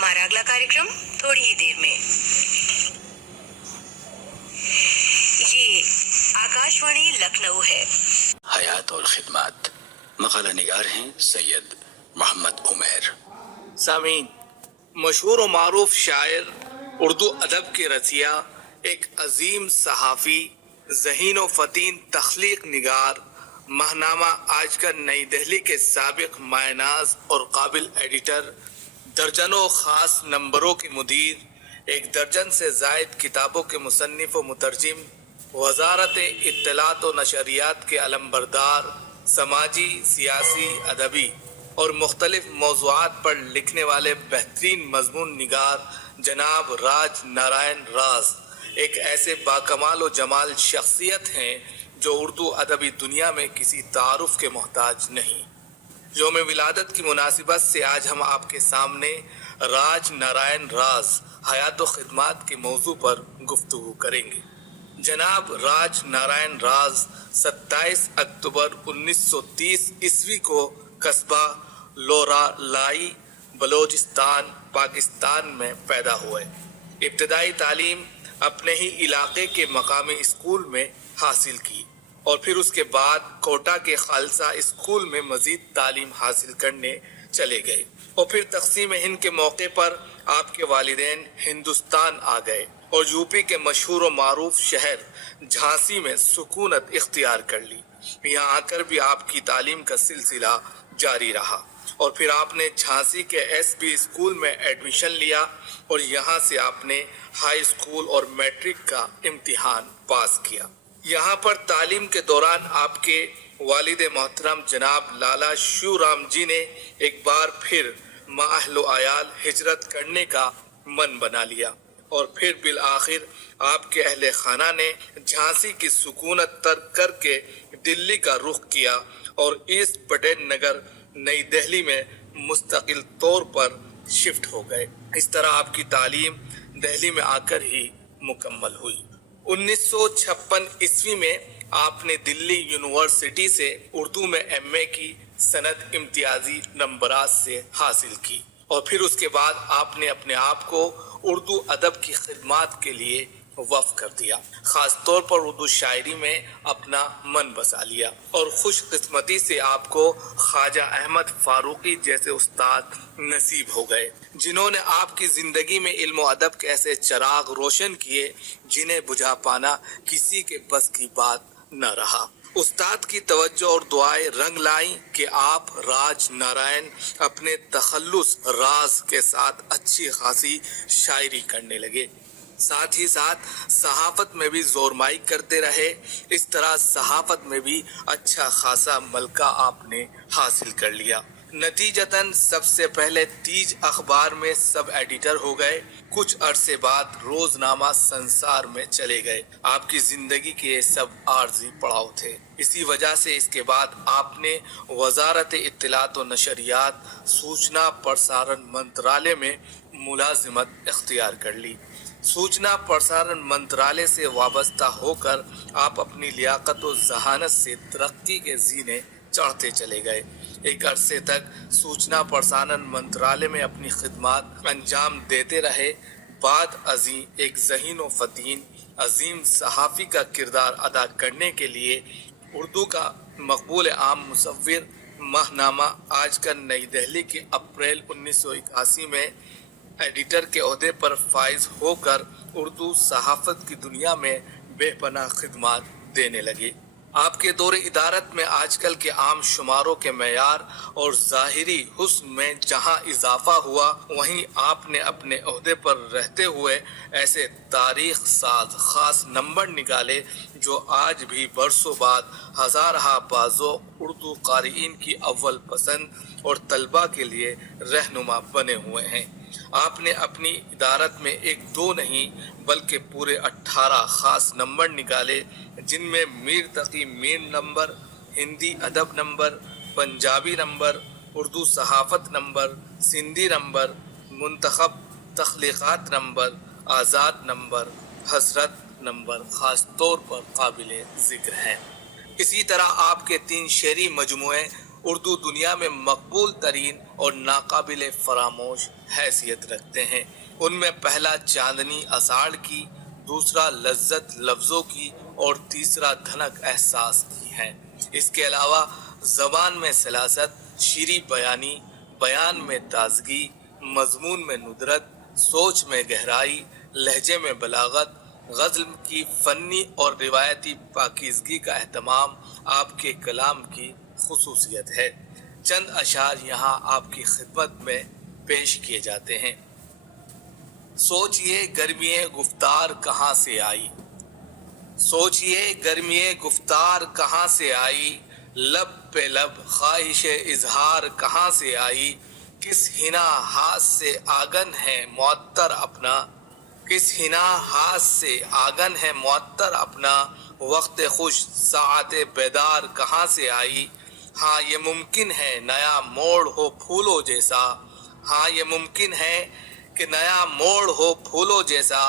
हमारा अगला कार्यक्रम थोड़ी ही देर में। ये आकाशवाणी लखनऊ है। हयात और खिदमत। मकाला निगार हैं सैयद मोहम्मद उमैर। सामीन, मशहूर व मारूफ शायर, उर्दू अदब के रसिया, एक अजीम सहाफ़ी, ज़हीन व फ़तीन तख्लीक निगार, महनामा आजकल नई दिल्ली के साबिक मायनाज और काबिल एडिटर, दर्जनों ख़ास नंबरों के मुदीर, एक दर्जन से ज़ायद किताबों के मुसन्निफ़ व मुतरजिम, वज़ारत इत्तलात व नशरियात के अलमबरदार, समाजी, सियासी, अदबी और मुख्तलिफ मौज़ूआत पर लिखने वाले बेहतरीन मज़मून निगार जनाब राज नारायण राज एक ऐसे बाकमाल व जमाल शख्सियत हैं जो उर्दू अदबी दुनिया में किसी तारुफ के मोहताज नहीं। यौम विलादत की मुनासिबत से आज हम आपके सामने राज नारायण राज हयात व खिदमत के मौजू पर गुफ्तगू करेंगे। जनाब राज नारायण राज 27 अक्टूबर 1930 ईस्वी को कस्बा लोरा लाई बलोचिस्तान पाकिस्तान में पैदा हुए। इब्तदाई तालीम अपने ही इलाके के मकामी स्कूल में हासिल की और फिर उसके बाद कोटा के खालसा स्कूल में मजीद तालीम हासिल करने चले गए और फिर तक़सीम हिंद के मौके पर आपके वालिदैन हिंदुस्तान आ गए और यूपी के मशहूर व मारूफ शहर झांसी में सुकूनत इख्तियार कर ली। यहाँ आकर भी आपकी तालीम का सिलसिला जारी रहा और फिर आपने झांसी के एसबी स्कूल में एडमिशन लिया और यहाँ से आपने हाई स्कूल और मैट्रिक का इम्तिहान पास किया। यहाँ पर तालीम के दौरान आपके वालिद मोहतरम जनाब लाला शिवराम जी ने एक बार फिर माअहल आयाल हिजरत करने का मन बना लिया और फिर बिल आखिर आपके अहले खाना ने झांसी की सुकूनत तर्क करके दिल्ली का रुख किया और ईस्ट पटेल नगर नई दिल्ली में मुस्तकिल तौर पर शिफ्ट हो गए। इस तरह आपकी तालीम दिल्ली में आकर ही मुकम्मल हुई। 1956 ईस्वी में आपने दिल्ली यूनिवर्सिटी से उर्दू में एमए की सनद इम्तियाजी नंबरात से हासिल की और फिर उसके बाद आपने अपने आप को उर्दू अदब की खिदमत के लिए वफ़ कर दिया। ख़ास तौर पर उर्दू शायरी में अपना मन बसा लिया और खुशकिस्मती से आपको ख्वाजा अहमद फारूकी जैसे उस्ताद नसीब हो गए जिन्होंने आपकी ज़िंदगी में इल्म व अदब के ऐसे चिराग रोशन किए जिन्हें बुझा पाना किसी के बस की बात न रहा। उस्ताद की तवज्जो और दुआएं रंग लाई कि आप राज नारायण अपने तखल्लुस राज के साथ अच्छी खासी शायरी करने लगे। साथ ही साथ सहाफत में भी जोरमाई करते रहे। इस तरह सहाफत में भी अच्छा खासा मलका आपने हासिल कर लिया। नतीजतन सबसे पहले तीज अखबार में सब एडिटर हो गए। कुछ अरसे बाद रोजनामा संसार में चले गए। आपकी जिंदगी के ये सब आर्जी पड़ाव थे। इसी वजह से इसके बाद आपने वजारत इत्तलात व नशरियात सूचना प्रसारण मंत्रालय में मुलाजिमत इख्तियार कर ली। सूचना प्रसारण मंत्रालय से वाबस्ता होकर आप अपनी लियाकत व जहानत से तरक्की के जीने चढ़ते चले गए। एक अरसे तक सूचना प्रसारण मंत्रालय में अपनी खिदमत अंजाम देते रहे। बाद अजीम एक ज़हीन व फ़तीन अजीम सहाफ़ी का किरदार अदा करने के लिए उर्दू का मकबूल आम मुसव्विर महनामा आजकल नई दिल्ली के अप्रैल 1981 में एडिटर के ओहदे पर फाइज होकर उर्दू सहाफ़त की दुनिया में बेपनाह खिदमत देने लगे। आपके दौरे इदारत में आजकल के आम शुमारों के मेयार और ज़ाहिरी हुस्न में जहां इजाफा हुआ, वहीं आपने अपने ओहदे पर रहते हुए ऐसे तारीख साज खास नंबर निकाले जो आज भी बरसों बाद हज़ारहा बाज़ो उर्दू क़ारिईन की अव्वल पसंद और तलबा के लिए रहनुमा बने हुए हैं। आपने अपनी इदारत में एक दो नहीं बल्कि पूरे 18 खास नंबर निकाले जिनमें मीर तकी मीर नंबर, हिंदी अदब नंबर, पंजाबी नंबर, उर्दू सहाफ़त नंबर, सिंधी नंबर, मुंतखब तख्लीक़ात number, Azad number, Hasrat number ख़ास तौर पर काबिल ज़िक्र हैं। इसी तरह आपके 3 शेरी मजमुए اردو دنیا میں مقبول ترین اور ناقابل فراموش حیثیت رکھتے ہیں۔ ان میں پہلا چاندنی اساڑ کی، دوسرا لذت لفظوں کی اور تیسرا دھنک احساس کی ہے۔ اس کے علاوہ زبان میں سلاست، شیریں بیانی، بیان میں تازگی، مضمون میں ندرت، سوچ میں گہرائی، لہجے میں بلاغت، غزل کی فنی اور روایتی پاکیزگی کا اہتمام آپ کے کلام کی خصوصیت ہے۔ چند اشعار یہاں آپ کی خدمت میں پیش کیے جاتے ہیں۔ سوچئے گرمی گفتار کہاں سے آئی، سوچئے گرمی گفتار کہاں سے آئی، لب پہ لب خواہش اظہار کہاں سے آئی، کس حنا ہاتھ سے آگن ہے معطر اپنا، کس حنا ہاتھ سے آگن ہے معطر اپنا، وقت خوش ساعت بیدار کہاں سے آئی، ہاں یہ ممکن ہے نیا موڑ ہو پھولوں جیسا، ہاں یہ ممکن ہے کہ نیا موڑ ہو پھولوں جیسا،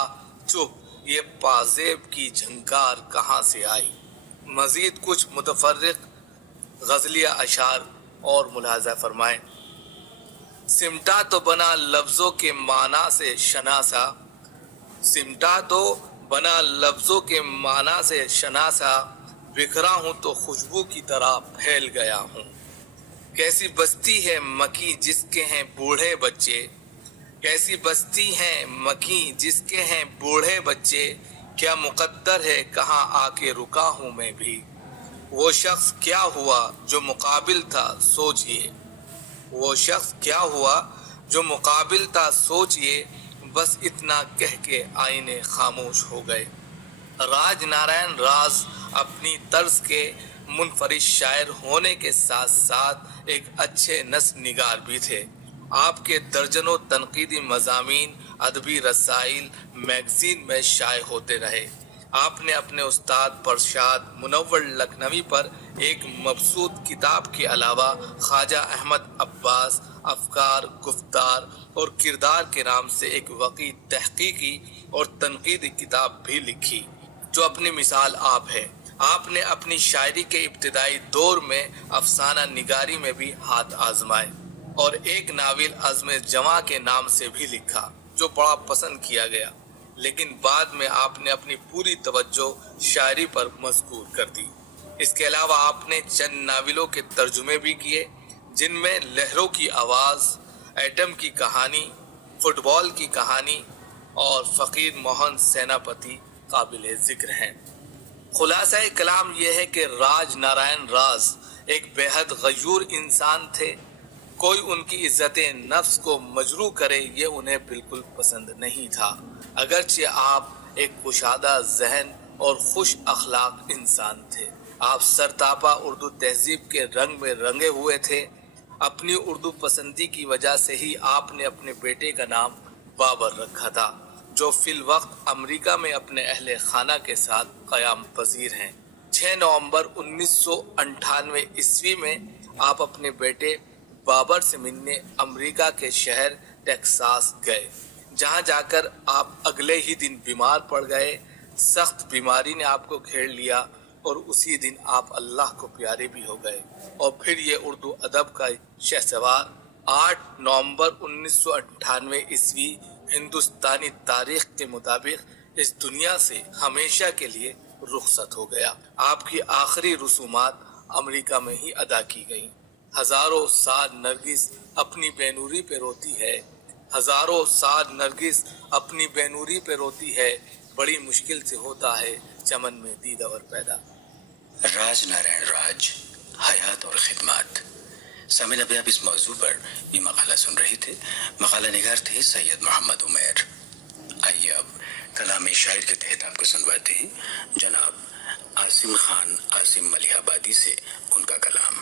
چپ یہ پازیب کی جھنکار کہاں سے آئی۔ مزید کچھ متفرق غزلیہ اشعار اور ملاحظہ فرمائیں۔ سمٹا تو بنا لفظوں کے معنی سے شناسا، سمٹا تو بنا لفظوں کے معنی سے شناسا، بکھرا ہوں تو خوشبو کی طرح پھیل گیا ہوں، کیسی بستی ہے مکی جس کے ہیں بوڑھے بچے، کیسی بستی ہے مکی جس کے ہیں بوڑھے بچے، کیا مقدر ہے کہاں آ کے رکا ہوں میں بھی، وہ شخص کیا ہوا جو مقابل تھا سوچئے، وہ شخص کیا ہوا جو مقابل تھا سوچئے، بس اتنا کہہ کے آئینے خاموش ہو گئے۔ راج نارائن راز اپنی طرز کے منفرد شاعر ہونے کے ساتھ ساتھ ایک اچھے نثر نگار بھی تھے۔ آپ کے درجنوں تنقیدی مضامین ادبی رسائل میگزین میں شائع ہوتے رہے۔ آپ نے اپنے استاد پرشاد منور لکھنوی پر ایک مبسوط کتاب کے علاوہ خواجہ احمد عباس افکار، گفتار اور کردار کے نام سے ایک وسیع تحقیقی اور تنقیدی کتاب بھی لکھی جو اپنی مثال آپ ہے۔ آپ نے اپنی شاعری کے ابتدائی دور میں افسانہ نگاری میں بھی ہاتھ آزمائے اور ایک ناول عزم جواں کے نام سے بھی لکھا جو بڑا پسند کیا گیا، لیکن بعد میں آپ نے اپنی پوری توجہ شاعری پر مذکور کر دی۔ اس کے علاوہ آپ نے چند ناولوں کے ترجمے بھی کیے جن میں لہروں کی آواز، ایٹم کی کہانی، فٹ بال کی کہانی اور فقیر موہن سیناپتی قابل ذکر ہیں۔ خلاصہ کلام یہ ہے کہ راج نارائن راز ایک بے حد غیور انسان تھے۔ کوئی ان کی عزت نفس کو مجروح کرے یہ انہیں بالکل پسند نہیں تھا، اگرچہ آپ ایک کشادہ ذہن اور خوش اخلاق انسان تھے۔ آپ سرتاپا اردو تہذیب کے رنگ میں رنگے ہوئے تھے۔ اپنی اردو پسندی کی وجہ سے ہی آپ نے اپنے بیٹے کا نام بابر رکھا تھا، جو فی الوقت امریکہ میں اپنے اہل خانہ کے ساتھ قیام پذیر ہیں۔ 6 نومبر 1998 عیسوی میں آپ اپنے بیٹے بابر سے ملنے امریکہ کے شہر ٹیکساس گئے، جہاں جا کر آپ اگلے ہی دن بیمار پڑ گئے۔ سخت بیماری نے آپ کو گھیر لیا اور اسی دن آپ اللہ کو پیارے بھی ہو گئے، اور پھر یہ اردو ادب کا شہسوار 8 نومبر 1998 عیسوی ہندوستانی تاریخ کے مطابق اس دنیا سے ہمیشہ کے لیے رخصت ہو گیا۔ آپ کی آخری رسومات امریکہ میں ہی ادا کی گئیں۔ ہزاروں سال نرگس اپنی بے نوری پہ روتی ہے، ہزاروں سال نرگس اپنی بے نوری پہ روتی ہے، بڑی مشکل سے ہوتا ہے چمن میں دیدہ ور پیدا۔ راج نارائن راج، حیات اور خدمات۔ سامعین، ابھی آپ اس موضوع پر یہ مقالہ سن رہے تھے۔ مقالہ نگار تھے سید محمد عمیر۔ آئیے اب کلام شاعر کے تحت آپ کو سنواتے ہیں جناب عاصم خان عاصم ملیح آبادی سے ان کا کلام۔